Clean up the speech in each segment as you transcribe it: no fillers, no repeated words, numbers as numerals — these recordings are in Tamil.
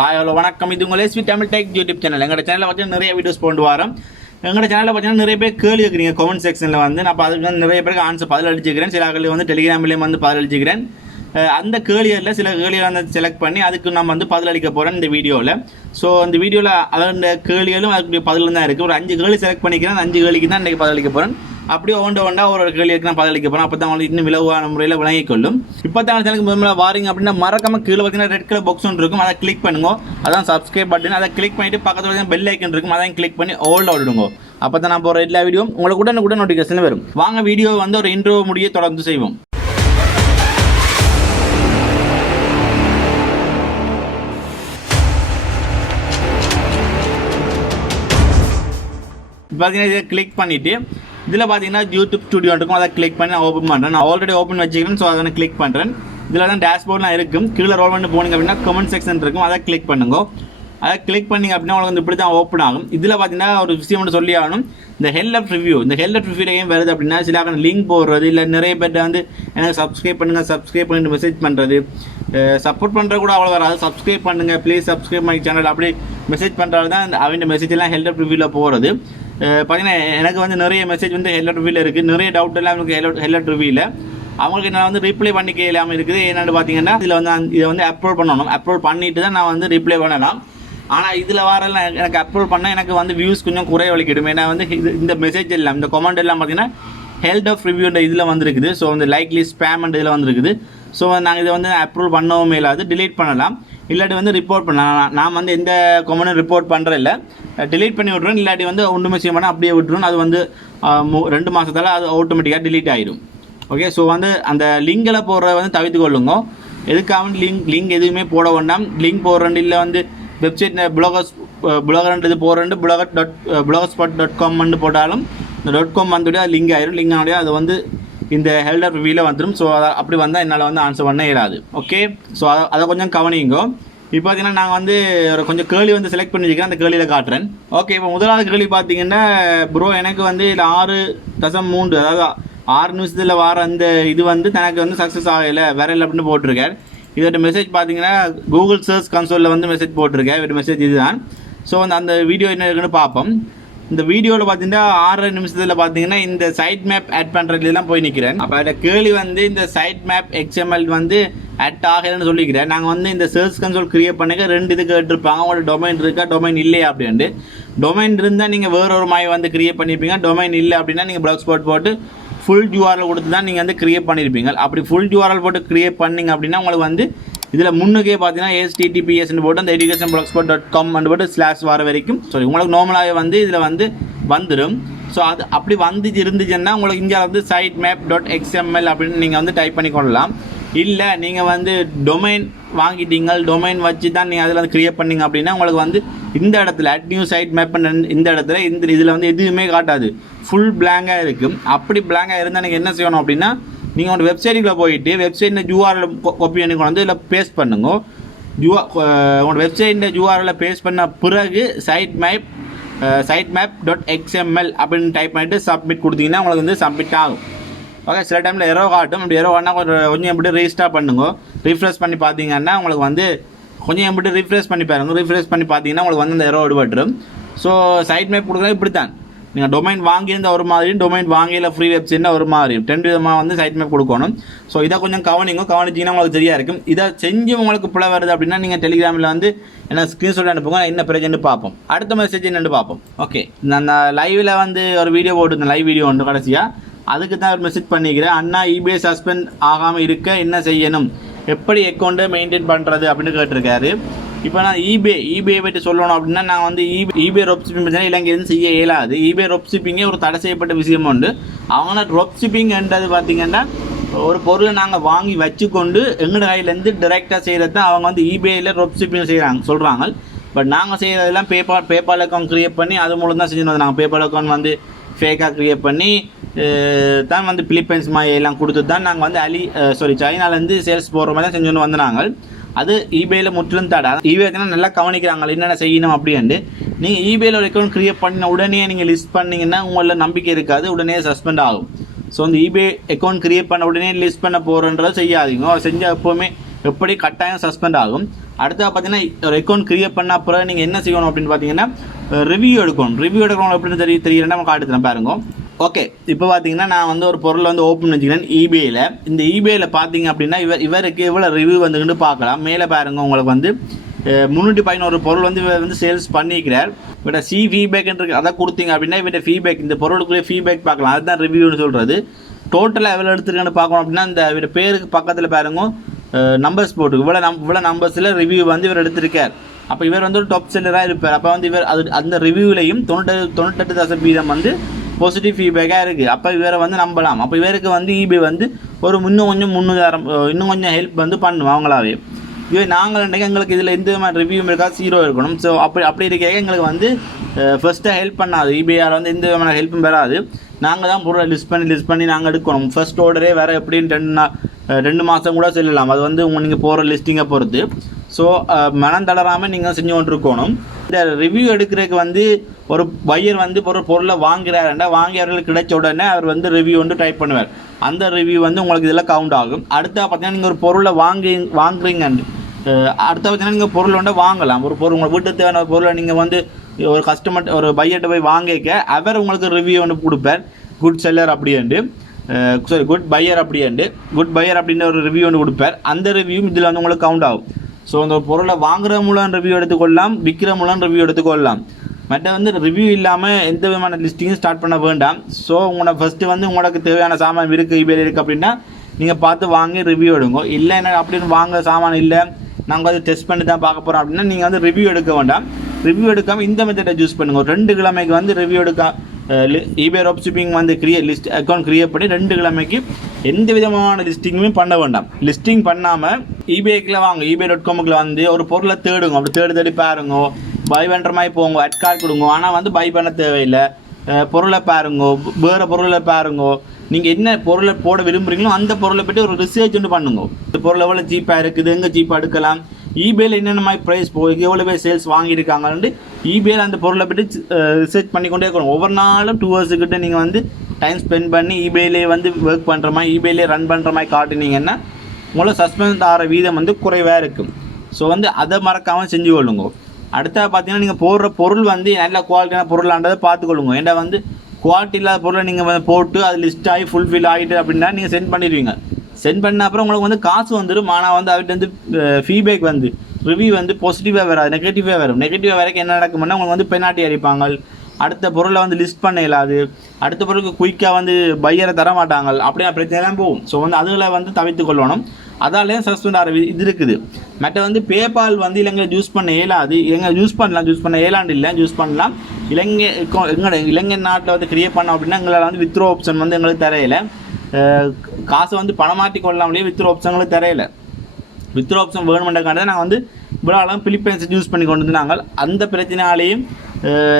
ஹாய் ஹலோ வணக்கம். இது உங்கள் Sitemap.xml யூடியூப் சேனல். எங்களோட சேனலில் பார்த்தீங்கன்னா நிறைய வீடியோஸ் போட்டு வரோம். எங்களோட சேனலில் பார்த்தீங்கன்னா நிறைய பேர் கேள்வி கேட்குறீங்க கமெண்ட் செக்ஷனில் வந்து. நான் அதுக்கு வந்து நிறைய பேருக்கு ஆன்சர் பதில் அளிச்சுக்கிறேன். சில கேள்வி வந்து டெலிகிராம்லேயும் வந்து பதில் அளிச்சுக்கிறேன். அந்த கேள்விகளில் சில கேள்விகளை வந்து செலக்ட் பண்ணி அதுக்கு நம்ம வந்து பதில் அளிக்க போகிறோம் இந்த வீடியோவில். ஸோ அந்த வீடியோவில் அந்த கேள்விகளும் அதுக்கு பதில் தான் இருக்குது. ஒரு 5 கேள்வி செலக்ட் பண்ணிக்கிறேன். அந்த 5 கேள்விக்கு தான் இன்றைக்கி பதில் அளிக்க போகிறேன். அப்படியே ஒன்றா ஒரு கேள்விக்கு நான் பதிலளிக்க போகிறேன். அப்போ தான் அவங்களுக்கு இன்னும் விளவான முறையில் விளங்கிக் கொள்ளும். இப்போ தான் சேனலுக்கு முதல்ல வாரீங்க அப்படின்னா மறக்காம கீழே பார்த்தீங்கன்னா ரெட் கலர் பாக்ஸ் ஒன்று இருக்கும். அதை கிளிக் பண்ணுங்க. அதான் சப்ஸ்கிரைப் பட்டன். அதை கிளிக் பண்ணிட்டு பக்கத்தில் பார்த்தீங்கன்னா பெல் ஐக்கன் இருக்கும். அதையும் கிளிக் பண்ணி ஆல் விடுங்க. அப்போ தான் நான் போகிற எல்லா வீடியோ உங்களுக்கு உடனுக்குடன் நோட்டிஃபிகேஷன் வரும். வாங்க வீடியோ வந்து ஒரு இன்ட்ரோ முடிய தொடர்ந்து செய்வோம். பார்த்தீங்கன்னா இதை கிளிக் பண்ணிவிட்டு இதில் பார்த்தீங்கன்னா யூடியூப் ஸ்டுடியோ இருக்கும். அதை கிளிக் பண்ணி நான் ஓப்பன் பண்ணுறேன். நான் ஆல்ரெடி ஓப்பன் வச்சுக்கிறேன். ஸோ அதை கிளிக் பண்ணுறேன். இதில் தான் டேஷ்போர்ட்லாம் இருக்கும். கீழே ரோல் பண்ணி போனீங்க அப்படின்னா கமெண்ட் செக்ஷன் இருக்கும். அதை கிளிக் பண்ணுங்க. அதை கிளிக் பண்ணிங்க அப்படின்னா உங்களுக்கு வந்து இப்படி தான் ஓப்பன் ஆகும். இதில் பார்த்தீங்கன்னா ஒரு விஷயம் மட்டும் சொல்லி ஆகணும். இந்த ஹெல்ப் ரிவ்யூ ஏன் வருது அப்படின்னா சில லிங்க் போடுறது இல்லை நிறைய பேர்ட்ட வந்து எனக்கு சப்ஸ்கிரைப் பண்ணிட்டு மெசேஜ் பண்ணுறது, சப்போர்ட் பண்ணுறது கூட அவ்வளோ வராது. சப்ஸ்கிரைப் பண்ணுங்கள் ப்ளீஸ், சப்ஸ்கிரைப் பண்ணி சேனல் அப்படி மெசேஜ் பண்ணுறது தான் அவங்க மெசேஜ் எல்லாம் ஹெல்ப் ரிவ்யூவில் போகிறது. பார்த்தீங்கன்னா எனக்கு வந்து நிறைய மெசேஜ் வந்து ஹெல்ப் ரிவ்யூவில் இருக்குது. நிறைய டவுட் எல்லாம் எனக்கு ஹெல்ப் ரிவ்யூவில் அவங்களுக்கு நான் வந்து ரிப்ளை பண்ணிக்க இல்லாமல் இருக்குது. என்னென்னு பார்த்தீங்கன்னா இதில் வந்து இதை வந்து அப்லோட் பண்ணணும். அப்லோட் பண்ணிட்டு தான் நான் வந்து ரிப்ளை பண்ணலாம். ஆனால் இதில் வரலாம் எனக்கு அப்லோட் பண்ணால் எனக்கு வந்து வியூஸ் கொஞ்சம் குறைய வலிக்கிடும். ஏன்னா வந்து இந்த மெசேஜ் எல்லாம் இந்த கமெண்ட் எல்லாம் பார்த்தீங்கன்னா ஹெல்ப் ரிவ்யூன்ற இதில் வந்துருக்குது. ஸோ வந்து லைக்லி ஸ்பேம் அண்ட் இதில் வந்துருக்குது. ஸோ நாங்கள் இதை வந்து அப்ரூவ் பண்ணவும் இல்லாது டிலீட் பண்ணலாம். இல்லாட்டி வந்து ரிப்போர்ட் பண்ணலாம். நான் வந்து எந்த கமெண்ட்டும் ரிப்போர்ட் பண்ணுறதில்ல, டிலீட் பண்ணி விட்ருவேன். இல்லாட்டி வந்து ஒன்றுமே செய்ய மாட்டேன், அப்படியே விட்டுருவேன். அது வந்து 2 மாதத்தால் அது ஆட்டோமேட்டிக்காக டிலீட் ஆகிடும். ஓகே, ஸோ வந்து அந்த லிங்கில் போடுறத வந்து தவிர்த்து கொள்ளுங்க. எதுக்காக லிங்க் எதுவுமே போட வேண்டாம். லிங்க் போடுறேன் இல்லை வந்து வெப்சைட் புளகர் இது போடுறேன் blogspot.com போட்டாலும் இந்த .com வந்துட்டு அது லிங்க் ஆயிடும். லிங்க் ஆகிடும் அது வந்து இந்த ஹெல்ப் ரிவ்யூவில் வந்துடும். ஸோ அதை அப்படி வந்தால் என்னால் வந்து ஆன்சர் பண்ண இயலாது. ஓகே, ஸோ அதை கொஞ்சம் கவனிங்க. இப்போ பார்த்தீங்கன்னா நான் வந்து ஒரு கொஞ்சம் கேள்வி வந்து செலக்ட் பண்ணி வச்சுக்கிறேன். அந்த கேள்வியில் காட்டுறேன். ஓகே, இப்போ முதலாவது கேள்வி பார்த்தீங்கன்னா ப்ரோ எனக்கு வந்து இதில் 6.3 அதாவது 6 நிமிஷத்தில் வர அந்த இது வந்து தனக்கு வந்து சக்ஸஸ் ஆகலை வரல அப்படின்னு போட்டிருக்கார். இதோட மெசேஜ் பார்த்தீங்கன்னா கூகுள் சர்ச் கன்சோலில் வந்து மெசேஜ் போட்டிருக்கேன். இதோட மெசேஜ் இதுதான். ஸோ அந்த வீடியோ என்ன இருக்குன்னு பார்ப்போம். இந்த வீடியோவில் பார்த்தீங்கன்னா 6 நிமிஷத்தில் பார்த்தீங்கன்னா இந்த சைட் மேப் ஆட் பண்ணுறதுலாம் போய் நிற்கிறேன். அப்போ அந்த கேள்வி வந்து இந்த Sitemap.xml வந்து ஆட் ஆகலைன்னு சொல்லிக்கிறேன். நாங்கள் வந்து இந்த சர்ச் கன்சோல் கிரியேட் பண்ணிக்க 2 இது கேட்டிருப்பாங்க. உங்களோட டொமைன் இருக்கா டொமைன் இல்லையா அப்படின்ட்டு. டொமைன் இருந்தால் நீங்கள் வேற ஒரு மாதிரி வந்து கிரியேட் பண்ணியிருப்பீங்க. டொமைன் இல்லை அப்படின்னா நீங்கள் blogspot போட்டு ஃபுல் URL கொடுத்து தான் நீங்கள் வந்து கிரியேட் பண்ணியிருப்பீங்க. அப்படி ஃபுல் URL போட்டு கிரியேட் பண்ணிங்க அப்படின்னா உங்களுக்கு வந்து இதில் முன்னுக்கே பார்த்தீங்கன்னா HTTPS போட்டு அந்த education.blogspot.com போட்டு / வர வரைக்கும் உங்களுக்கு நார்மலாகவே வந்து இதில் வந்து வந்துடும். ஸோ அது அப்படி வந்து இருந்துச்சுன்னா உங்களுக்கு இங்கே வந்து Sitemap.xml அப்படின்னு நீங்கள் வந்து டைப் பண்ணி கொள்ளலாம். இல்லை நீங்கள் வந்து டொமைன் வாங்கிட்டீங்க, டொமைன் வச்சு தான் நீங்கள் அதில் வந்து கிரியேட் பண்ணிங்க அப்படின்னா உங்களுக்கு வந்து இந்த இடத்துல நியூ சைட் மேப் இந்த இடத்துல இதில் வந்து எதுவுமே காட்டாது, ஃபுல் பிளாங்காக இருக்கும். அப்படி பிளாங்காக இருந்தால் நீங்கள் என்ன செய்யணும் அப்படின்னா நீங்கள் உங்களோட வெப்சைட்டுக்குள்ளே போயிட்டு வெப்சைட்டில் URL காப்பி பண்ணி கொண்டு வந்து இதில் பேஸ்ட் பண்ணுங்க. உங்களோட வெப்சைட்டில் URL பேஸ்ட் பண்ண பிறகு Sitemap.xml அப்படின்னு டைப் பண்ணிவிட்டு சப்மிட் கொடுத்தீங்கன்னா உங்களுக்கு வந்து சப்மிட் ஆகும். ஓகே, சில டைமில் எரோ காட்டும். அப்படி எரோ காட்டினா கொஞ்சம் எப்படி ரீஸ்டார்ட் பண்ணுங்க. ரீஃப்ரெஷ் பண்ணி பார்த்தீங்கன்னா உங்களுக்கு வந்து கொஞ்சம் எப்படி ரீஃப்ரெஷ் பண்ணி பாருங்க. ரீஃப்ரெஷ் பண்ணி பார்த்தீங்கன்னா உங்களுக்கு வந்து அந்த எரோ விடுபட்டுரும். ஸோ சைட் மேப் கொடுக்குறது இப்படி தான். நீங்கள் டொமைன் வாங்கியிருந்த ஒரு மாதிரி, டொமைன் வாங்கியில் ஃப்ரீ வெப்சைட்னா ஒரு மாதிரி 2 விதமாக வந்து சைட் மேப் கொடுக்கணும். ஸோ இதை கொஞ்சம் கவனிச்சிங்கன்னா உங்களுக்கு சரியாக இருக்கும். இதை செஞ்சு உங்களுக்கு பிள்ளை வருது அப்படின்னா நீங்கள் டெலிகிராமில் வந்து என்ன ஸ்க்ரீன்ஷாட் அனுப்புங்க. என்ன பிரச்சனை பார்ப்போம். அடுத்த மெசேஜ் என்னென்னு பார்ப்போம். ஓகே, நான் லைவில் வந்து ஒரு வீடியோ போட்டுருந்தேன். லைவ் வீடியோ ஒன்று கடைசியாக அதுக்கு தான் ஒரு மெசேஜ் பண்ணிக்கிறேன். அண்ணா eBay சஸ்பெண்ட் ஆகாமல் இருக்க என்ன செய்யணும், எப்படி அக்கௌண்ட்டை மெயின்டைன் பண்ணுறது அப்படின்னு கேட்டிருக்காரு. இப்போ நான் eBay பற்றி சொல்லணும் அப்படின்னா நான் வந்து eBay ட்ராப்ஷிப்பிங் பிரச்சனை இலங்கை எதுவும் செய்ய இயலாது. eBay ட்ராப்ஷிப்பிங்கே ஒரு தடை செய்யப்பட்ட விஷயம் உண்டு. அவங்க ட்ராப்ஷிப்பிங்ன்றது பார்த்தீங்கன்னா ஒரு பொருளை நாங்கள் வாங்கி வச்சுக்கொண்டு எங்களோட கையிலேருந்து டைரெக்டாக செய்கிறது தான் அவங்க வந்து eBayயில் ட்ராப்ஷிப்பிங் சொல்கிறாங்க. பட் நாங்கள் செய்கிறதெல்லாம் பேபால் அக்கௌண்ட் க்ரியேட் பண்ணி அது மூலம் தான் செஞ்சுருந்தோம். நாங்கள் பேபால் அக்கௌண்ட் வந்து ஃபேக்காக க்ரியேட் பண்ணி தான் வந்து பிலிப்பைன்ஸ் மாதிரி எல்லாம் கொடுத்து தான் நாங்கள் வந்து சைனாலேருந்து சேல்ஸ் போடுற மாதிரி தான் செஞ்சுன்னு வந்து நாங்கள். அது eBayயில் முற்றிலும் தடை. eBayனா நல்லா கவனிக்கிறாங்க என்னென்ன செய்யணும் அப்படின்ட்டு. நீங்கள் eBayயில் ஒரு அக்கௌண்ட் க்ரியேட் பண்ணின உடனே நீங்கள் லிஸ்ட் பண்ணிங்கன்னா உங்களில் நம்பிக்கை இருக்காது, உடனே சஸ்பெண்ட் ஆகும். ஸோ இந்த eBay அக்கௌண்ட் க்ரியேட் பண்ண உடனே லிஸ்ட் பண்ண போகிறன்றதை செய்யாதீங்க. செஞ்சால் எப்போவுமே எப்படி கட்டாயம் சஸ்பெண்ட் ஆகும். அடுத்தது பார்த்தீங்கன்னா ஒரு அக்கௌண்ட் கிரியேட் பண்ண அப்புறம் நீங்கள் என்ன செய்யணும் அப்படின்னு பார்த்தீங்கன்னா ரிவ்யூ எடுக்கணும். ரிவ்யூ எடுக்கணும் அப்படின்னு தெரியலன்னா நம்ம காட்டுறேன் பாருங்க. ஓகே, இப்போ பார்த்தீங்கன்னா நான் வந்து ஒரு பொருளை வந்து ஓப்பன் வச்சுக்கிறேன் eBayல. இந்த eBayல பார்த்தீங்க அப்படின்னா இவருக்கு எவ்வளோ ரிவ்யூ வந்துக்கிட்டு பார்க்கலாம். மேலே பாருங்க, உங்களுக்கு வந்து 311 பொருள் வந்து இவர் வந்து சேல்ஸ் பண்ணிக்கிறார். இவட சி ஃபீட்பேக்னு இருக்கு, அதை கொடுத்தீங்க அப்படின்னா இவட ஃபீட்பேக், இந்த பொருளுக்குள்ளே ஃபீட்பேக் பார்க்கலாம். அதுதான் ரிவ்யூன்னு சொல்கிறது. டோட்டலாக எவ்வளோ எடுத்துருக்கேன்னு பார்க்கணும் அப்படின்னா இந்த இவட பேருக்கு பக்கத்தில் பாருங்க நம்பர்ஸ் போட்டு இவ்வளோ நம்பர்ஸில் ரிவ்யூ வந்து இவர் எடுத்திருக்கார். அப்போ இவர் வந்து ஒரு டாப் செல்லராக இருப்பார். அப்போ வந்து இவர் அந்த ரிவ்யூவிலையும் 98% வந்து பாசிட்டிவ் ஃபீட்பேக்காக இருக்குது. அப்போ இவரை வந்து நம்பலாம். அப்போ இவருக்கு வந்து eBay வந்து ஒரு இன்னும் கொஞ்சம் ஹெல்ப் வந்து பண்ணுவோம் அவங்களாவே. நாங்கள் எங்களுக்கு இதில் எந்த மாதிரி ரிவ்யூ இருக்கா, 0 இருக்கணும். ஸோ அப்படி இருக்க எங்களுக்கு வந்து ஃபஸ்ட்டாக ஹெல்ப் பண்ணாது. eBayயால் வந்து எந்த விதமான ஹெல்ப்பும் பெறாது. நாங்கள் தான் பொருளை லிஸ்ட் பண்ணி நாங்கள் எடுக்கணும். ஃபர்ஸ்ட் ஆர்டரே வேறு எப்படின்னு 2 மாதம் கூட சொல்லலாம். அது வந்து நீங்கள் போகிற லிஸ்டிங்கை பொறுத்து. ஸோ மனம் தளராமல் நீங்கள் செஞ்சு கொண்டு இருக்கணும். இந்த ரிவ்யூ எடுக்கிறதுக்கு வந்து ஒரு பையர் வந்து ஒரு பொருளை வாங்குறாருண்டா வாங்கியவர்களுக்கு கிடைச்ச உடனே அவர் வந்து ரிவ்யூ வந்து டைப் பண்ணுவார். அந்த ரிவ்யூ வந்து உங்களுக்கு இதில் கவுண்ட் ஆகும். அடுத்தா பார்த்தீங்கன்னா நீங்கள் ஒரு பொருளை வாங்குறீங்க. அடுத்த பார்த்தீங்கன்னா நீங்கள் பொருள் வந்து வாங்கலாம். ஒரு பொருள் உங்கள் வீட்டுக்கு தேவையான பொருளை நீங்கள் வந்து ஒரு கஸ்டமர் ஒரு பையர்கிட்ட போய் வாங்கிக்க அவர் உங்களுக்கு ரிவ்யூ வந்து கொடுப்பார். குட் செல்லர் அப்படின்ட்டு குட் பையர் அப்படின்ற ஒரு ரிவ்யூ வந்து கொடுப்பார். அந்த ரிவ்யூ இதில் வந்து உங்களுக்கு கவுண்ட் ஆகும். ஸோ அந்த பொருளை வாங்குற மூலம் ரிவ்யூ எடுத்துக்கொள்ளலாம், விற்கிற மூலம் ரிவ்யூ எடுத்துக்கொள்ளலாம். மற்ற வந்து ரிவ்யூ இல்லாமல் எந்த விதமான லிஸ்டிங்கும் ஸ்டார்ட் பண்ண வேண்டாம். ஸோ உங்களோட ஃபஸ்ட்டு வந்து உங்களுக்கு தேவையான சாமான் இருக்குது eBay இருக்குது அப்படின்னா நீங்கள் பார்த்து வாங்கி ரிவ்யூ எடுங்க. இல்லை என்ன அப்படின்னு வாங்க சாமான் இல்லை நாங்கள் அதை டெஸ்ட் பண்ணி தான் பார்க்க போகிறோம் அப்படின்னா நீங்கள் வந்து ரிவ்யூ எடுக்க வேண்டாம். ரிவ்யூ எடுக்காமல் இந்த மெத்தடை யூஸ் பண்ணுங்கள். 2 கிழமைக்கு வந்து ரிவ்யூ eBay Dropshipping வந்து அக்கௌண்ட் கிரியேட் பண்ணி 2 கிழமைக்கு எந்த விதமான லிஸ்டிங்குமே பண்ண வேண்டாம். லிஸ்டிங் பண்ணாமல் eBayக்குள்ள வாங்க, eBay.comக்குள்ள வந்து ஒரு பொருளை தேடுங்க. அப்படி தேடி பாருங்க, பை பண்ணுற மாதிரி போங்க, அட் கார்டு கொடுங்க. ஆனால் வந்து பை பண்ண தேவையில்லை. பொருளை பாருங்க, வேறு பொருளை பாருங்க. நீங்கள் என்ன பொருளை போட விரும்புகிறீங்களோ அந்த பொருளை பற்றி ஒரு ரிசர்ச் ஒன்று பண்ணுங்க. இந்த பொருள் எவ்வளோ சீப்பாக இருக்குது, எங்கே சீப்பாக எடுக்கலாம், eBayல என்னென்ன மாதிரி ப்ரைஸ் போகுது, எவ்வளோ பேர் சேல்ஸ் வாங்கியிருக்காங்கன்ட்டு eBayல அந்த பொருளை பற்றி ரிசர்ச் பண்ணிக்கொண்டே இருக்கணும். ஒவ்வொரு நாளும் 2 ஹவர்ஸுக்கிட்ட நீங்கள் வந்து டைம் ஸ்பெண்ட் பண்ணி eBayலே வந்து ஒர்க் பண்ணுற மாதிரி eBayலே ரன் பண்ணுற மாதிரி காட்டுனீங்கன்னா உங்களை சஸ்பெண்ட் ஆகிற வீதம் வந்து குறைவாக இருக்கும். ஸோ வந்து அதை மறக்காமல் செஞ்சு கொள்ளுங்க. அடுத்தது பார்த்தீங்கன்னா நீங்கள் போடுற பொருள் வந்து நல்ல குவாலிட்டியான பொருளான்றதை பார்த்துக்கொள்ளுங்க. ஏன்னா வந்து குவாலிட்டி இல்லாத பொருளை நீங்கள் வந்து போட்டு அது லிஸ்ட் ஆகி ஃபுல்ஃபில் ஆகிட்டு அப்படின்னா நீங்கள் சென்ட் பண்ணிடுவீங்க. சென்ட் பண்ண அப்புறம் உங்களுக்கு வந்து காசு வந்துடும். ஆனால் வந்து அவர்கிட்ட வந்து ஃபீட்பேக் வந்து ரிவ்யூ வந்து பாசிட்டிவாக வராது, நெகட்டிவாக வரும். நெகட்டிவாக வரைக்கும் என்ன நடக்கும்னா உங்களுக்கு வந்து பெனால்ட்டி அடிப்பாங்க. அடுத்த பொருளை வந்து லிஸ்ட் பண்ண இயலாது. அடுத்த பொருளுக்கு குயிக்காக வந்து பையரை தர மாட்டாங்க. அப்படியே பிரச்சனைலாம் போகும். ஸோ வந்து அதில் வந்து தவிர்த்து கொள்ளணும். அதாலேயும் சஸ்பெண்ட் ஆகிற இது இருக்குது. மற்ற வந்து பேபால் வந்து இலங்கை யூஸ் பண்ண இயலாது. யூஸ் பண்ண இயலாண்டு இல்லை, யூஸ் பண்ணலாம். இலங்கை நாட்டில் வந்து கிரியேட் பண்ணோம் அப்படின்னா எங்களால் வந்து வித்ரோ ஆப்ஷன் வந்து எங்களுக்கு தரையில காசை வந்து பணமாற்றி கொள்ளாமலேயே வித்ரோ ஆப்ஷன்களுக்கு தரையில. வித்ரோ ஆப்ஷன் வேணுமெண்டக்காண்டி நாங்கள் வந்து இவ்வளோ பிலிப்பைன்ஸ் யூஸ் பண்ணி கொண்டு இருந்தாங்க. அந்த பிரச்சனையாலேயும்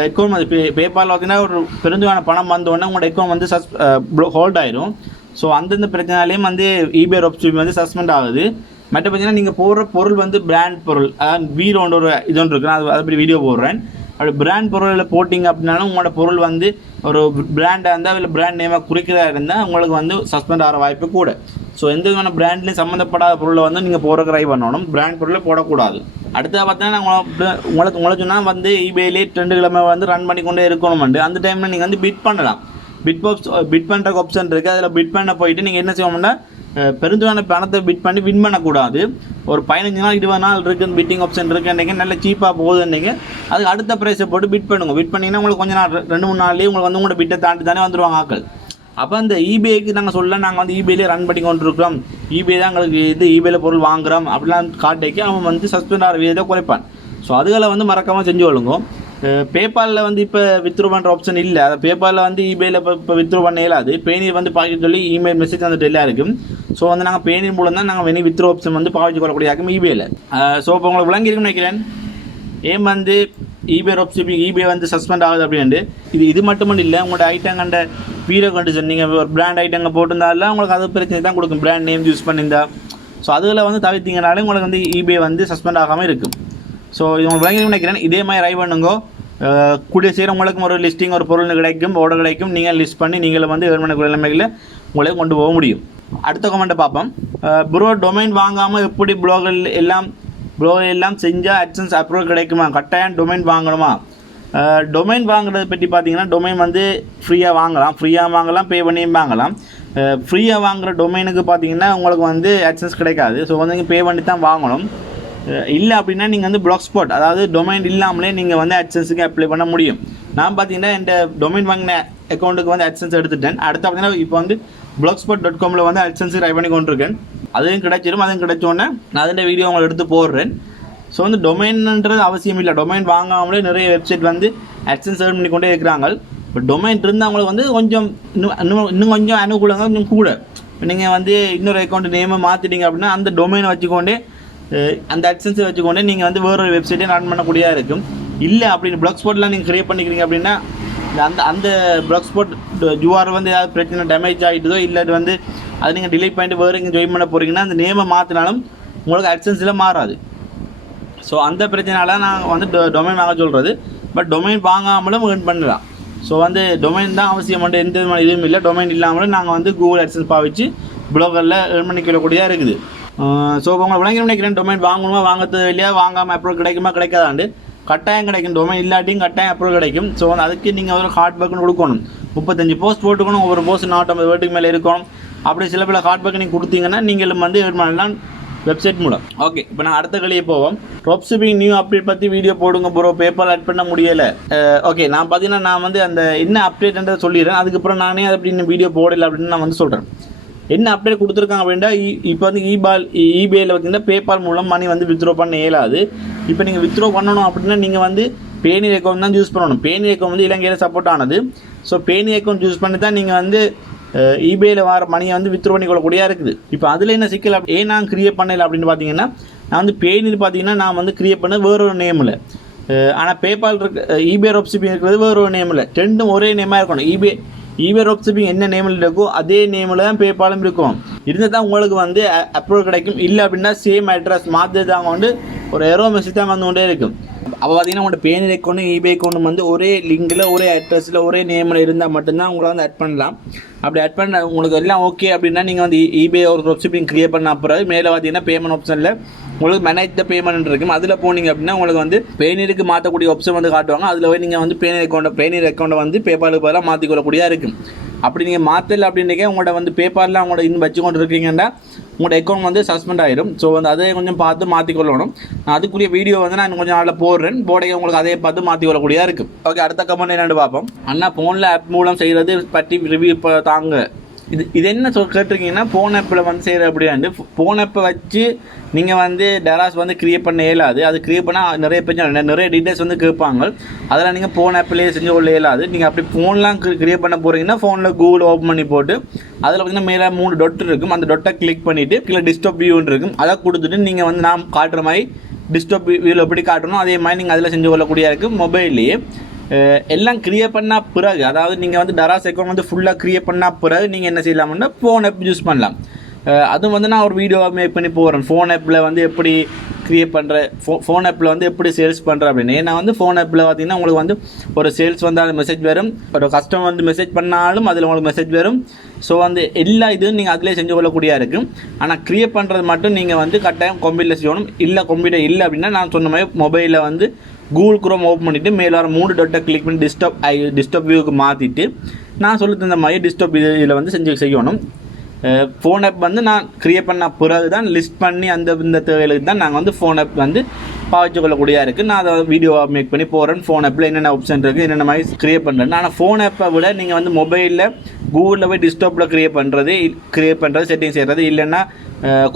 அக்கௌண்ட் வந்து பேபால் பார்த்தீங்கன்னா ஒரு பெருந்துவான பணம் வந்தோடனே உங்களோட அக்கௌண்ட் வந்து ஹோல்ட் ஆயிரும். ஸோ அந்தந்த பிரச்சனையாலேயும் வந்து eBay Dropshipping வந்து சஸ்பெண்ட் ஆகுது. மற்ற பார்த்தீங்கன்னா நீங்கள் போடுற பொருள் வந்து பிராண்ட் பொருள், அதாவது வீரோன்ற ஒரு இதொன்று இருக்குது, நான் அதை வீடியோ போடுறேன். அப்படி பிராண்ட் பொருளில் போட்டிங்க அப்படின்னாலும் உங்களோட பொருள் வந்து ஒரு பிராண்டாக இருந்தால் இல்லை பிராண்ட் நேமாக குறிக்கிறதா இருந்தால் உங்களுக்கு வந்து சஸ்பெண்ட் ஆகிற வாய்ப்பு கூட. ஸோ எந்த விதமான பிராண்ட்லேயும் சம்மந்தப்படாத பொருளை வந்து நீங்கள் போட ட்ரை பண்ணணும். பிராண்ட் பொருளை போடக்கூடாது. அடுத்தது பார்த்தீங்கன்னா உங்களை சொன்னால் வந்து eBayலே 2 கிழமை வந்து ரன் பண்ணிக்கொண்டே இருக்கணும்ண்டு அந்த டைமில் நீங்கள் வந்து பிட் பண்ணலாம். பிட் பண்ணுற ஆப்ஷன் இருக்குது. அதில் பிட் பண்ண போயிட்டு நீங்கள் என்ன செய்வோம்னா பெருந்துவான பணத்தை பிட் பண்ணி வின் பண்ணக்கூடாது. ஒரு 15 நாள் 20 நாள் இருக்குது பிட்டிங் ஆப்ஷன் இருக்குன்றீங்க, நல்ல சீப்பாக போகுதுன்றீங்க. அதுக்கு அடுத்த ப்ரைஸை போட்டு பிட் பண்ணுங்க. பிட் பண்ணிங்கன்னா உங்களுக்கு கொஞ்சம் நாள் 2-3 நாள்லேயே உங்களுக்கு வந்து உங்களோட பிட்டை தாண்டி தானே வந்துடுவாங்க ஆக்கள். அப்போ அந்த eBayக்கு நாங்கள் வந்து eBayலே ரன் பண்ணி கொண்டு இருக்கிறோம், eBay தான் எங்களுக்கு eBayல பொருள் வாங்குகிறோம் அப்படிலாம் காட்டிக்கு அவன் வந்து சஸ்பெண்ட் ஆகிற வீதத்தை குறைப்பான். ஸோ அதுகளை வந்து மறக்காமல் செஞ்சு கொள்ளுங்க. பேபாலில் வந்து இப்போ வித்ரோ பண்ணுற ஆப்ஷன் இல்லை. அதை பேபாலில் வந்து eBayல இப்போ வித்ரோ பண்ண இயலாது. பேனீர் வந்து பாக்கெட் சொல்லி இமெயில் மெசேஜ் வந்துட்டு எல்லாம் இருக்கும். ஸோ வந்து நாங்கள் பேனீர் மூலம் தான் நாங்கள் வித்ரோ ஆப்ஷன் வந்து பாவிச்சு கொள்ளக்கூடிய ஆகும் eBayல. ஸோ இப்போ உங்களுக்கு விளங்கியிருக்குன்னு நினைக்கிறேன். ஏன் வந்து eBay Dropshipping eBay வந்து சஸ்பெண்ட் ஆகுது அப்படின்ட்டு. இது மட்டும் இல்லை, உங்களோட ஐட்டம் கண்ட வீடியோ கண்டிஷன் நீங்கள் ஒரு பிராண்ட் ஐட்டங்க போட்டிருந்தாலும் உங்களுக்கு அது பிரச்சனை தான் கொடுக்கும். பிராண்ட் நேம் யூஸ் பண்ணியிருந்தா ஸோ அதில் வந்து தவிர்த்திங்கனாலே உங்களுக்கு வந்து eBay வந்து சஸ்பெண்ட் ஆகாமல் இருக்கும். ஸோ இது உங்களுக்கு விளங்கியிருக்குன்னு நினைக்கிறேன். இதே மாதிரி ட்ரை பண்ணுங்க. கூடிய சீரம் உங்களுக்கு ஒரு லிஸ்டிங் ஒரு பொருள் கிடைக்கும், ஆர்டர் கிடைக்கும். நீங்கள் லிஸ்ட் பண்ணி நீங்கள் வந்து ஏர்மன நிலைமைகளில் உங்களை கொண்டு போக முடியும். அடுத்த கமெண்ட்டை பார்ப்போம். ப்ரோ டொமைன் வாங்காமல் எப்படி ப்ளாகில் எல்லாம் செஞ்சால் AdSense அப்ரூவல் கிடைக்குமா? கட்டாயம் டொமைன் வாங்கணுமா? டொமைன் வாங்குறத பற்றி பார்த்தீங்கன்னா டொமைன் வந்து ஃப்ரீயாக வாங்கலாம், பே பண்ணியும் வாங்கலாம். ஃப்ரீயாக வாங்குகிற டொமைனுக்கு பார்த்தீங்கன்னா உங்களுக்கு வந்து AdSense கிடைக்காது. ஸோ வந்து நீங்கள் பே பண்ணி தான் வாங்கணும். இல்லை அப்படின்னா நீங்கள் வந்து Blogspot, அதாவது டொமைன் இல்லாமலே நீங்கள் வந்து AdSenseக்கு அப்ளை பண்ண முடியும். நான் பார்த்தீங்கன்னா இந்த டொமைன் வாங்கின அக்கௌண்ட்டுக்கு வந்து AdSense எடுத்துட்டேன். அடுத்து பார்த்தீங்கன்னா இப்போ வந்து blogspot.comல வந்து AdSense ட்ரை பண்ணி கொண்டிருக்கேன். அதுவும் கிடைச்சோன்னே நான் அதில் வீடியோ உங்களுக்கு எடுத்து போடுறேன். ஸோ வந்து டொமைன்ன்றது அவசியம் இல்லை. டொமைன் வாங்காமலே நிறைய வெப்சைட் வந்து AdSense ஏர்ன் பண்ணி கொண்டே இருக்கிறாங்க. இப்போ டொமைன் இருந்தால் அவங்களுக்கு வந்து கொஞ்சம் இன்னும் கொஞ்சம் அனுகூலங்க கொஞ்சம் கூட. நீங்கள் வந்து இன்னொரு அக்கௌண்ட் நேமை மாற்றிட்டீங்க அப்படின்னா அந்த டொமைனை வச்சுக்கொண்டே அந்த AdSense வச்சுக்கொண்டே நீங்கள் வந்து வேறொரு வெப்சைட்டே ரன் பண்ணக்கூடியதாக இருக்கும். இல்லை அப்படின்னு Blogspotலாம் நீங்கள் க்ரியேட் பண்ணிக்கிறீங்க அப்படின்னா அந்த Blogspot URL வந்து ஏதாவது பிரச்சனை டேமேஜ் ஆகிட்டுதோ இல்லை வந்து அதை நீங்கள் டிலீட் பண்ணிட்டு வேறு இங்கே ஜாயின் பண்ண போகிறீங்கன்னா அந்த நேமை மாற்றினாலும் உங்களுக்கு AdSenseல மாறாது. ஸோ அந்த பிரச்சனைனால நான் வந்து டொமைன் வாங்க சொல்கிறது. பட் டொமைன் வாங்காமலும் ஏர்ன் பண்ணலாம். ஸோ வந்து டொமைன் தான் அவசியம் மட்டும் எந்த விதமான இதுவும் இல்லை. டொமைன் இல்லாமலும் நாங்கள் வந்து கூகுள் AdSense பாவிச்சு ப்ளாகரில் ஏர்ன் பண்ணிக்கொள்ளக்கூடியதாக இருக்குது. ஸோ உங்களை விளங்கி நினைக்கிறேன், டொமைன் வாங்கணுமா வாங்கிறது இல்லையா, வாங்காமல் அப்ரூவல் கிடைக்குமா கிடைக்காதாண்டு. கட்டாயம் கிடைக்கும். டொமைன் இல்லாட்டியும் கட்டாயம் அப்ரூவல் கிடைக்கும். ஸோ அதுக்கு நீங்கள் ஒரு ஹார்ட் ஒர்க்னு கொடுக்கணும். 35 போஸ்ட் போட்டுக்கணும், ஒவ்வொரு போஸ்ட் 450 வேர்டுக்கு மேலே இருக்கணும். அப்படி சில பல ஹார்ட் ஒர்க் நீங்கள் கொடுத்தீங்கன்னா நீங்களும் வந்து ஏர்ன் பண்ணலாம் வெப்சைட் மூலம். ஓகே, இப்போ நான் அடுத்த கழியே போவோம். Dropshipping நியூ அப்டேட் பற்றி வீடியோ போடுங்க ப்ரோ, பேப்பர் ஆட் பண்ண முடியலை. ஓகே, நான் பார்த்தீங்கன்னா நான் வந்து அந்த என்ன அப்டேட்ன்றதை சொல்லிடுறேன். அதுக்கப்புறம் நானே அதை அப்படி இன்னும் வீடியோ போடலை அப்படின்னு நான் வந்து சொல்கிறேன். என்ன அப்டேட் கொடுத்துருக்காங்க அப்படின்னா இப்போ வந்து eBayல பார்த்தீங்கன்னா பேபால் மூலம் மணி வந்து வித்ட்ரோ பண்ண இயலாது. இப்போ நீங்கள் வித்ட்ரோ பண்ணணும் அப்படின்னா நீங்கள் வந்து பேனி அக்கௌண்ட் தான் யூஸ் பண்ணணும். பேனி அக்கௌண்ட் வந்து இலங்கையில் சப்போர்ட் ஆனது. ஸோ பேனி அக்கௌண்ட் யூஸ் பண்ணி தான் நீங்கள் வந்து eBayல வர மணியை வந்து வித்ட்ரோ பண்ணிக்கொள்ளக்கூடியதாக இருக்குது. இப்போ அதில் என்ன சிக்கல் ஏன் நான் க்ரியேட் பண்ணலை அப்படின்னு பார்த்தீங்கன்னா நான் வந்து பேனில் பார்த்தீங்கன்னா நான் வந்து க்ரியேட் பண்ண வேறொரு நேமில், ஆனால் பேபால் eBay Dropshipping இருக்கிறது வேறொரு நேமில். ரெண்டும் ஒரே நேமாக இருக்கணும். eBay Dropshipping என்ன நேமில் இருக்கோ அதே நேமில் தான் பேபாலும் இருக்கும். இருந்தால் தான் உங்களுக்கு வந்து அப்ரூவல் கிடைக்கும். இல்லை அப்படின்னா சேம் அட்ரஸ் மாற்றிட்டாங்க வந்து ஒரு எரோ மெசேஜ் தான் வந்து கொண்டே இருக்கும். அப்போ பார்த்தீங்கன்னா உங்களோட பேனி அக்கௌண்ட் eBay அக்கௌண்ட் வந்து ஒரே லிங்கில் ஒரே அட்ரஸில் ஒரே நேமில் இருந்தால் மட்டும்தான் உங்களை வந்து ஆட் பண்ணலாம். அப்படி ஆட் பண்ண உங்களுக்கு எல்லாம் ஓகே அப்படின்னா நீங்கள் வந்து eBay ஒரு Dropshipping க்ரியேட் பண்ண அப்புறம் மேலே பார்த்தீங்கன்னா பேமெண்ட் ஆப்ஷனில் உங்களுக்கு மேனேஜ் த பேமெண்ட் இருக்கும். அதில் போனீங்க அப்படின்னா உங்களுக்கு வந்து பேனிற்கு மாற்றக்கூடிய ஆப்ஷன் வந்து காட்டுவாங்க. அதில் போய் நீங்கள் வந்து பேனி அக்கௌண்ட்டை வந்து பேபாலுக்கு பதிலாக மாற்றிக்கொள்ளக்கூடியதாக இருக்கும். அப்படி நீங்கள் மாற்றலை அப்படின்றக்கே உங்களோட வந்து பேபாலில் உங்களோட இன்னும் வச்சு கொண்டு இருக்கீங்கன்னா உங்களோட அக்கௌண்ட் வந்து சஸ்பெண்ட் ஆகிடும். ஸோ வந்து அதை கொஞ்சம் பார்த்து மாற்றிக்கொள்ளணும். நான் அதுக்குரிய வீடியோ வந்து நான் கொஞ்சம் நாளில் போடுறேன். போடையை உங்களுக்கு அதே பார்த்து மாற்றிக்கொள்ளக்கூடியதாக இருக்கும். ஓகே, அடுத்த கமெண்ட் என்னென்னு பார்ப்போம். அண்ணா ஃபோனில் ஆப் மூலம் செய்கிறது பற்றி ரிவ்யூ இப்போ தாங்க. இது என்ன கேட்டிருக்கீங்கன்னா ஃபோன் ஆப்பில் வந்து செய்கிற அப்படியாண்டு ஃபோன் ஆப்பை வச்சு நீங்கள் வந்து Daraz வந்து க்ரியேட் பண்ண இயலாது. அது க்ரியேட் பண்ணால் நிறைய பிரச்சனை, நிறைய டீட்டெயில்ஸ் வந்து கேட்பாங்க. அதெல்லாம் நீங்கள் ஃபோன் ஆப்லேயே செஞ்சு கொள்ள இயலாது. நீங்கள் அப்படி ஃபோன்லாம் க்ரியேட் பண்ண போகிறீங்கன்னா ஃபோனில் கூகுள் ஓப்பன் பண்ணி போட்டு அதில் பார்த்தீங்கன்னா மேலே 3 டொட் இருக்கும். அந்த டொட்டை கிளிக் பண்ணிவிட்டு கீழே டிஸ்டாப் வியூன்னு இருக்கும். அதை கொடுத்துட்டு நீங்கள் வந்து நான் காட்டுற மாதிரி டிஸ்டாப் வியூவில் எப்படி காட்டணும் அதே மாதிரி நீங்கள் அதில் செஞ்சு கொள்ளக்கூடியதாக இருக்குது. மொபைல்லையே எல்லாம் க்ரியேட் பண்ணால் பிறகு, அதாவது நீங்கள் வந்து Daraz அக்கௌண்ட் வந்து ஃபுல்லாக க்ரியேட் பண்ணால் பிறகு நீங்கள் என்ன செய்யலாம்னா ஃபோன் ஆப் யூஸ் பண்ணலாம். அதுவும் வந்து நான் ஒரு வீடியோ மேக் பண்ணி போகிறேன். ஃபோன் ஆப்பில் வந்து எப்படி க்ரியேட் பண்ணுற, ஃபோன் ஆப்பில் வந்து எப்படி சேல்ஸ் பண்ணுறேன் அப்படின்னு. ஏன்னா வந்து ஃபோன் ஆப்பில் பார்த்தீங்கன்னா உங்களுக்கு வந்து ஒரு சேல்ஸ் வந்தாலும் மெசேஜ் வரும், ஒரு கஸ்டமர் வந்து மெசேஜ் பண்ணாலும் அதில் உங்களுக்கு மெசேஜ் வரும். ஸோ வந்து எல்லா இதுவும் நீங்கள் அதிலே செஞ்சு கொள்ளக்கூடியதாக இருக்கும். ஆனால் க்ரியேட் பண்ணுறது மட்டும் நீங்கள் வந்து கட்டாயம் கம்ப்யூட்டரில் செய்யணும். இல்லை கம்ப்யூட்டர் இல்லை அப்படின்னா நான் சொன்ன மாதிரி மொபைலில் வந்து கூகுள் குரோம் ஓப்பன் பண்ணிவிட்டு மேலே வர 3 டொட்டை கிளிக் பண்ணி டிஸ்டாப் வியூக்கு மாற்றிட்டு நான் சொல்லி தந்த மாதிரி டிஸ்டாப் இதில் வந்து செய்யணும். ஃபோன் ஆப் வந்து நான் க்ரியேட் பண்ண பிறகு தான் லிஸ்ட் பண்ணி இந்த தேவைகளுக்கு தான் நாங்கள் வந்து ஃபோன் ஆப் வந்து பாவிச்சு கொள்ளக்கூடியதாக இருக்குது. நான் அதை வீடியோவாக மேக் பண்ணி போகிறேன். ஃபோன் ஆப்பில் என்னென்ன ஆப்ஷன் இருக்குது, என்னென்ன மாதிரி க்ரியேட் பண்ணுறேன். ஆனால் ஃபோன் ஆப்பை விட நீங்கள் வந்து மொபைலில் கூகுளில் போய் டிஸ்டாப்பில் க்ரியேட் பண்ணுறது செட்டிங் செய்கிறது இல்லைன்னா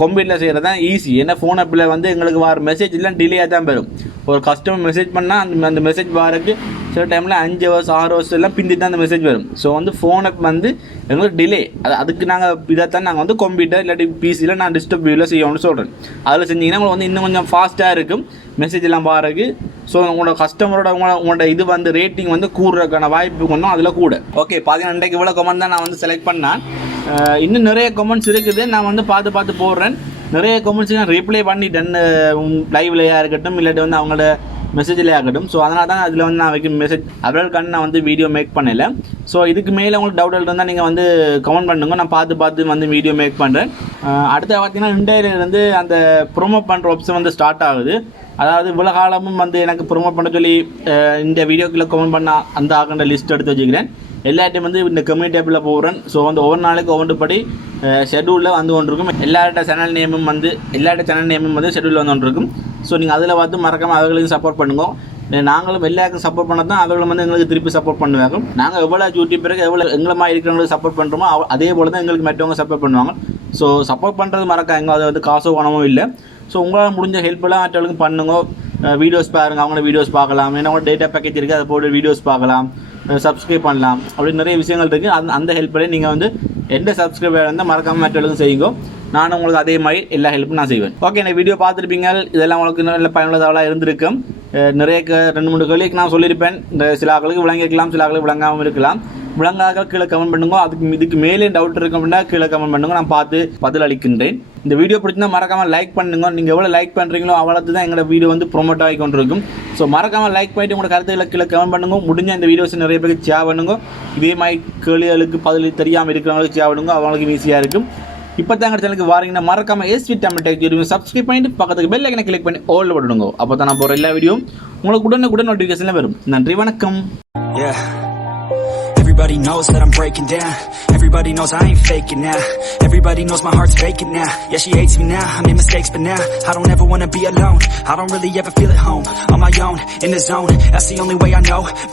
கம்ப்யூட்டரில் செய்கிறது தான் ஈஸி. ஏன்னா ஃபோன் ஆப்பில் வந்து எங்களுக்கு வர மெசேஜ் எல்லாம் டிலேயாக தான் வரும். ஒரு கஸ்டமர் மெசேஜ் பண்ணால் அந்த மெசேஜ் வரக்கு சில டைமில் 5 hours 6 hours எல்லாம் பிந்தி தான் அந்த மெசேஜ் வரும். ஸோ வந்து ஃபோன் ஆப் வந்து எங்களுக்கு டிலே. அதுக்கு நாங்கள் இதைத்தான் நாங்கள் வந்து கம்ப்யூட்டர் இல்லாட்டி பிசியில் நான் டிஸ்டாப் வியூவில் செய்யணும்னு சொல்கிறேன். அதில் செஞ்சிங்கன்னா உங்களுக்கு வந்து இன்னும் கொஞ்சம் ஃபாஸ்ட்டாக இருக்கும் மெசேஜ் எல்லாம் பாருங்க. ஸோ உங்களோட கஸ்டமரோட உங்களோட இது வந்து ரேட்டிங் வந்து கூடுறதுக்கான வாய்ப்பு கொஞ்சம் அதில் கூட. ஓகே, பார்த்தீங்கன்னா இன்றைக்கு இவ்வளோ கமெண்ட் தான் நான் வந்து செலக்ட் பண்ணேன். இன்னும் நிறைய கமெண்ட்ஸ் இருக்குது. நான் வந்து பார்த்து போடுறேன். நிறைய கமெண்ட்ஸ் நான் ரீப்ளை பண்ணிட்டேன், லைவ்லையாக இருக்கட்டும் இல்லாட்டி வந்து அவங்களோட மெசேஜ்லேயே ஆகட்டும். ஸோ அதனால தான் அதில் வந்து நான் வைக்கும் மெசேஜ் அவர்களுக்கான நான் வந்து வீடியோ மேக் பண்ணலை. ஸோ இதுக்கு மேலே உங்களுக்கு டவுட் இருந்தால் நீங்கள் வந்து கமெண்ட் பண்ணுங்க, நான் பார்த்து வந்து வீடியோ மேக் பண்ணுறேன். அடுத்த பார்த்தீங்கன்னா இந்தியாவிலேருந்து அந்த ப்ரொமோட் பண்ணுற ஆப்ஷன் வந்து ஸ்டார்ட் ஆகுது. அதாவது இவ்வளோ காலமும் வந்து எனக்கு ப்ரொமோட் பண்ண சொல்லி இந்த வீடியோக்குள்ளே கமெண்ட் பண்ண அந்த ஆகண்ட லிஸ்ட் எடுத்து வச்சுக்கிறேன். எல்லாட்டையும் வந்து இந்த கம்யூனிட்டி ஆப்பில் போகிறேன். ஸோ வந்து ஒவ்வொரு நாளைக்கு ஒவ்வொரு படி ஷெட்யூலில் வந்து கொண்டிருக்கும். எல்லார்ட்ட சேனல் நேமும் வந்து ஷெட்யூலில் வந்து கொண்டிருக்கும். ஸோ நீங்கள் அதில் பார்த்து மறக்காமல் அவர்களுக்கு சப்போர்ட் பண்ணுங்க. நாங்களும் எல்லாருக்கும் சப்போர்ட் பண்ண தான் அவர்களும் வந்து எங்களுக்கு திருப்பி சப்போர்ட் பண்ணுவாங்க. நாங்கள் எவ்வளோ யூடியூபருக்கு எவ்வளோ எங்களை மாதிரி இருக்கிறவங்களுக்கு சப்போர்ட் பண்ணுறோமோ அதே போல் தான் எங்களுக்கு மற்றவங்க சப்போர்ட் பண்ணுவாங்க. ஸோ சப்போர்ட் பண்ணுறது மறக்காங்க, அது வந்து காசோ பணமும் இல்லை. ஸோ உங்களால் முடிஞ்ச ஹெல்ப்லாம் மற்றவர்களுக்கு பண்ணுங்க. வீடியோஸ் பாருங்கள், அவங்களோட வீடியோஸ் பார்க்கலாம், ஏன்னா அவங்களோட டேட்டா பேக்கேஜ் இருக்குது, அதை போட்டு வீடியோஸ் பார்க்கலாம், சப்ஸ்கிரைப் பண்ணலாம், அப்படின்னு நிறைய விஷயங்கள் இருக்குது. அந்த ஹெல்ப்லேயே நீங்கள் வந்து எந்த சப்ஸ்கிரைபர் இருந்தால் மறக்காமல் மற்றவர்களுக்கு செய்யுங்க. நானும் உங்களுக்கு அதே மாதிரி எல்லா ஹெல்ப்பும் நான் செய்வேன். ஓகே, எனக்கு வீடியோ பார்த்துருப்பீங்க, இதெல்லாம் உங்களுக்கு நல்ல பயனுள்ளதாக இருந்திருக்கும். நிறைய 2-3 கேள்விக்கு நான் சொல்லியிருப்பேன். இந்த சில ஆக்களுக்கு விளங்கியிருக்கலாம், சில ஆக்களுக்கு விளங்காமல் இருக்கலாம். விளங்காக கீழே கமெண்ட் பண்ணுங்க. இதுக்கு மேலே டவுட் இருக்கும் அப்படின்னா கீழே கமெண்ட் பண்ணுங்க, நான் பார்த்து பதில் அளிக்கின்றேன். இந்த வீடியோ பிடிச்சிருந்தா மறக்காமல் லைக் பண்ணுங்க. நீங்கள் எவ்வளோ லைக் பண்ணுறீங்களோ அவ்வளோத்து தான் எங்களோட வீடியோ வந்து ப்ரொமோட் ஆகி கொண்டிருக்கும். ஸோ மறக்காமல் லைக் பண்ணிட்டு உங்களோட கருத்துக்களை கீழே கமெண்ட் பண்ணுங்க. முடிஞ்ச இந்த வீடியோஸ் நிறைய பேருக்கு ஷேர் பண்ணுங்க. இதே மாதிரி கேள்விகளுக்கு பதில் தெரியாமல் இருக்கிறவங்களுக்கு ஷேர் பண்ணுங்க, அவங்களுக்கு ஈஸியாக இருக்கும். இப்போ தான் எங்கள் சேனலுக்கு வாரீங்கன்னா மறக்காமல் Sitemap.xml சப்ஸ்கிரைப் பண்ணிட்டு பக்கத்துக்கு பெல் ஐக்கனை கிளிக் பண்ணி ஆல் போட்டுடுங்க. அப்போ தான் நான் போகிற எல்லா வீடியோ உங்களுக்கு உடனே நோட்டிஃபிகேஷனில் வரும். நன்றி, வணக்கம். Everybody knows that I'm breaking down. Everybody knows I ain't faking now. Everybody knows my heart's faking now. Yeah, she hates me now, I made mistakes but now I don't ever wanna be alone. I don't really ever feel at home. On my own, in the zone, that's the only way I know. Feel